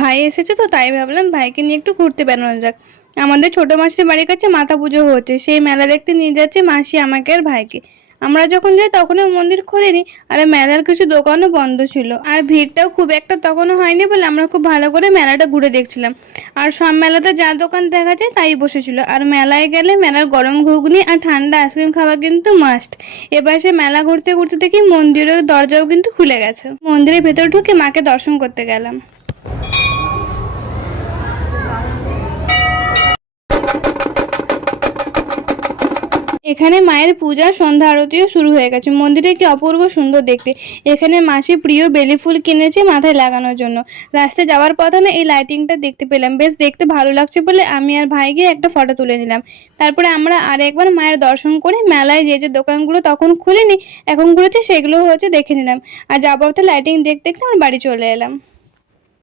ভাই এসেছে তো তাই ভাবলাম ভাইকে নিয়ে একটু ঘুরতে বেড়ানো যাক। আমাদের ছোট মাসির বাড়ির কাছে মাথা পুজো হচ্ছে, সেই মেলা দেখতে নিয়ে যাচ্ছে মাসি আমাকে আর ভাইকে। আমরা যখন যাই তখনও মন্দির খোলেনি, আর মেলার কিছু দোকানও বন্ধ ছিল, আর ভিড়টাও খুব একটা তখনও হয়নি বলে আমরা খুব ভালো করে মেলাটা ঘুরে দেখছিলাম। আর সব মেলাতে যা দোকান দেখা যায় তাই বসেছিল, আর মেলায় গেলে মেলার গরম ঘুগনি আর ঠান্ডা আইসক্রিম খাওয়া কিন্তু মাস্ট। এবার সে মেলা ঘুরতে ঘুরতে দেখি মন্দিরের দরজাও কিন্তু খুলে গেছে। মন্দিরের ভেতর ঢুকে মাকে দর্শন করতে গেলাম। এখানে মায়ের পূজা, সন্ধ্যা আরতিও শুরু হয়ে গেছে। মন্দিরে কি অপূর্ব সুন্দর দেখতে। এখানে মাসি প্রিয় বেলি ফুল কিনেছে মাথায় লাগানোর জন্য। রাস্তায় যাওয়ার পথে না এই লাইটিংটা দেখতে পেলাম, বেশ দেখতে ভালো লাগছে বলে আমি আর ভাই গিয়ে একটা ফটো তুলে নিলাম। তারপরে আমরা আরেকবার মায়ের দর্শন করে মেলায় যে যে দোকানগুলো তখন খুলেনি এখন খুলেছে সেগুলো হচ্ছে দেখে নিলাম। আর যাওয়ার পথে লাইটিং দেখতে দেখতে আমরা বাড়ি চলে এলাম।